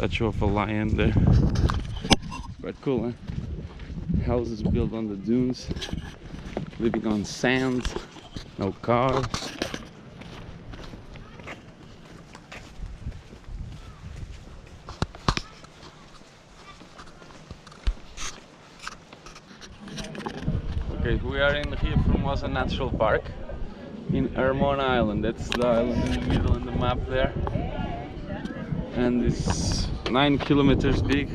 statue of a lion there. It's quite cool, eh? Houses built on the dunes, living on sand, no cars. Okay, we are in Rio Formosa Natural Park in Armona Island. That's the island in the middle in the map there. And it's 9 kilometers big.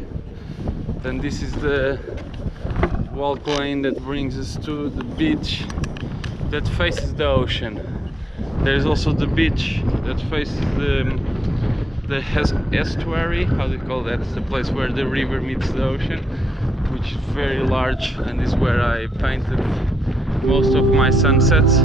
Then this is the walk lane that brings us to the beach that faces the ocean. There's also the beach that faces the estuary, how do you call that? It's the place where the river meets the ocean, which is very large and is where I painted most of my sunsets.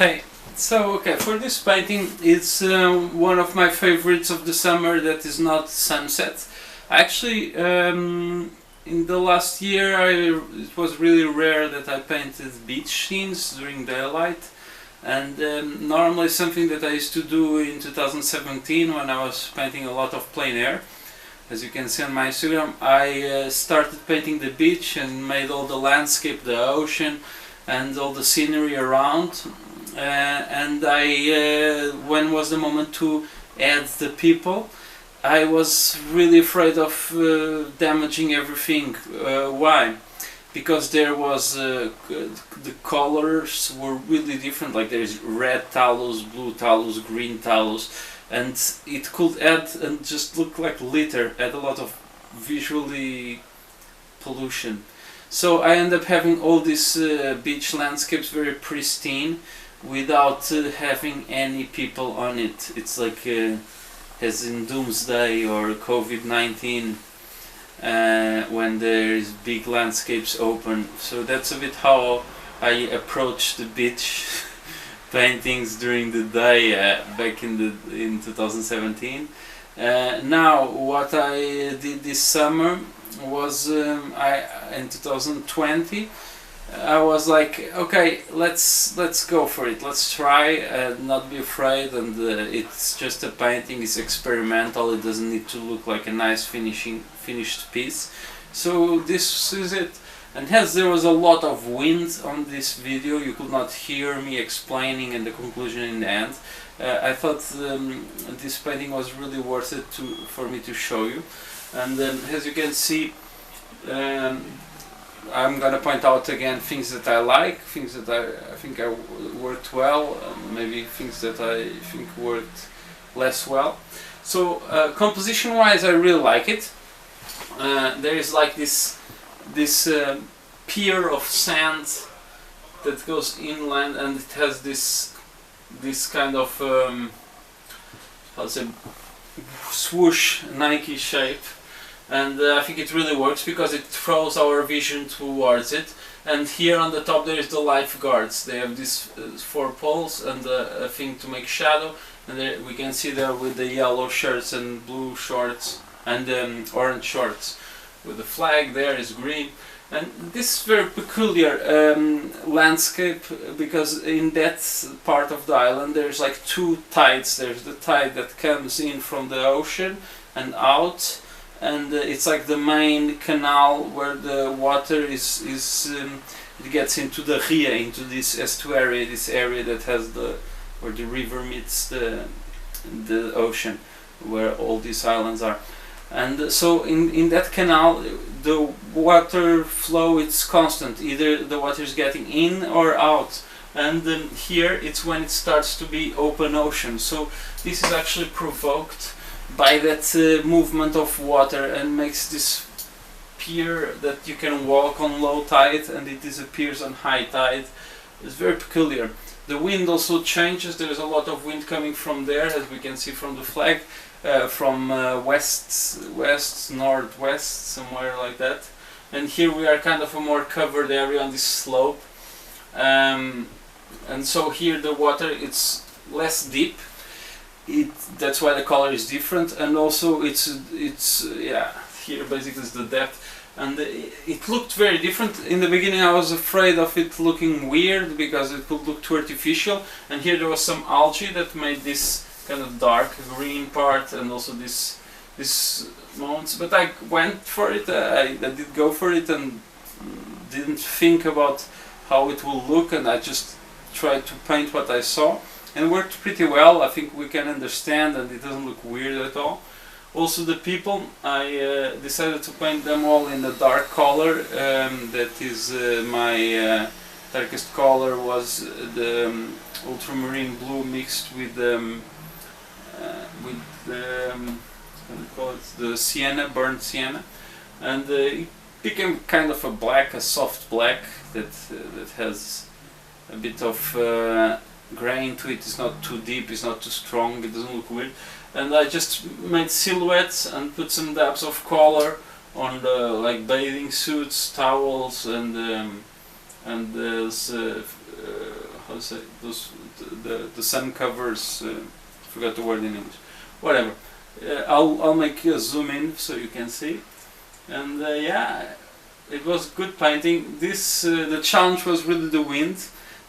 Hey, so okay, for this painting, it's one of my favorites of the summer that is not sunset. Actually, in the last year, it was really rare that I painted beach scenes during daylight. And normally something that I used to do in 2017 when I was painting a lot of plein air. As you can see on my Instagram, I started painting the beach and made all the landscape, the ocean, and all the scenery around. And when was the moment to add the people, I was really afraid of damaging everything. Why? Because there was the colors were really different. Like there's red talus, blue talus, green talus, and it could add and just look like litter, add a lot of visually pollution. So I end up having all these beach landscapes very pristine without having any people on it. It's like as in Doomsday or COVID-19 when there is big landscapes open. So that's a bit how I approach the beach paintings during the day back in 2017. Now what I did this summer was in 2020 I was like, okay, let's go for it. Let's try, not be afraid. And it's just a painting. It's experimental. It doesn't need to look like a nice finished piece. So this is it. And as there was a lot of wind on this video, you could not hear me explaining and the conclusion in the end. I thought this painting was really worth it for me to show you. And as you can see, I'm gonna point out again things that I like, things that I think worked well, maybe things that I think worked less well. So composition wise, I really like it. There is like this pier of sand that goes inland, and it has this kind of how to say, swoosh Nike shape. And I think it really works because it throws our vision towards it. And here on the top there is the lifeguards. They have these 4 poles and a thing to make shadow. And there, we can see there with the yellow shirts and blue shorts and orange shorts. With the flag there is green. And this is very peculiar landscape, because in that part of the island there's like 2 tides. There's the tide that comes in from the ocean and out. And it's like the main canal where the water it gets into the ria, into this estuary, this area that has where the river meets the ocean, where all these islands are. And so in that canal, the water flow, it's constant. Either the water is getting in or out. And here it's when it starts to be open ocean. So this is actually provoked by that movement of water, and makes this pier that you can walk on low tide and it disappears on high tide. It's very peculiar. The wind also changes. There's a lot of wind coming from there, as we can see from the flag, from west, northwest, somewhere like that. And here we are kind of a more covered area on this slope. And so here the water, it's less deep. That's why the color is different, and also it's yeah, here basically is the depth, and it looked very different. In the beginning I was afraid of it looking weird because it could look too artificial, and here there was some algae that made this kind of dark green part, and also this mounts. But I went for it, I did go for it, and didn't think about how it will look, and I just tried to paint what I saw. And worked pretty well. I think we can understand, and it doesn't look weird at all. Also the people, I decided to paint them all in a dark color. That is my darkest color was the ultramarine blue mixed with the sienna, burnt sienna, and it became kind of a black, a soft black that has a bit of grain to it. It's not too deep, it's not too strong, it doesn't look weird. And I just made silhouettes and put some dabs of color on the like bathing suits, towels, and how how to say, those the sun covers. Forgot the word in English. Whatever. I'll make you zoom in so you can see. And yeah, it was good painting. This the challenge was really the wind.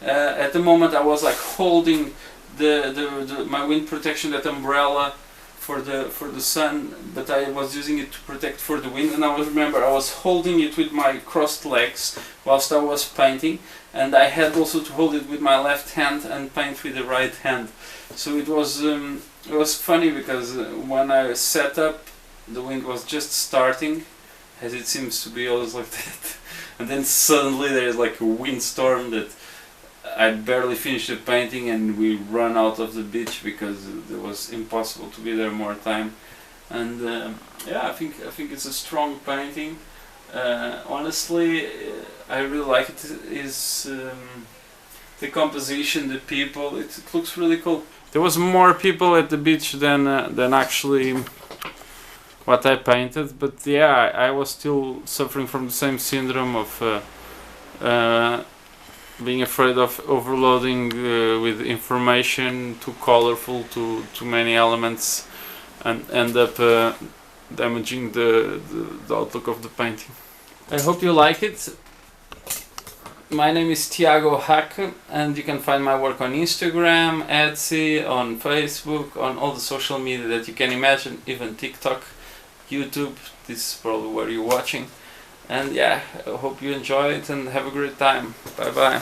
At the moment, I was like holding my wind protection, that umbrella, for the sun, but I was using it to protect for the wind. And I was holding it with my crossed legs whilst I was painting, and I had also to hold it with my left hand and paint with the right hand. So it was funny because when I set up, the wind was just starting, as it seems to be always like that, and then suddenly there's like a windstorm that I barely finished the painting, and we run out of the beach because it was impossible to be there more time. And yeah, I think it's a strong painting. Honestly, I really like it. Is the composition, the people. It looks really cool. There was more people at the beach than actually what I painted, but yeah, I was still suffering from the same syndrome of being afraid of overloading with information, too colorful, too many elements, and end up damaging the outlook of the painting. I hope you like it. My name is Tiago Hacke, and you can find my work on Instagram, Etsy, on Facebook, on all the social media that you can imagine, even TikTok, YouTube. This is probably where you're watching. And yeah, I hope you enjoy it and have a great time. Bye bye.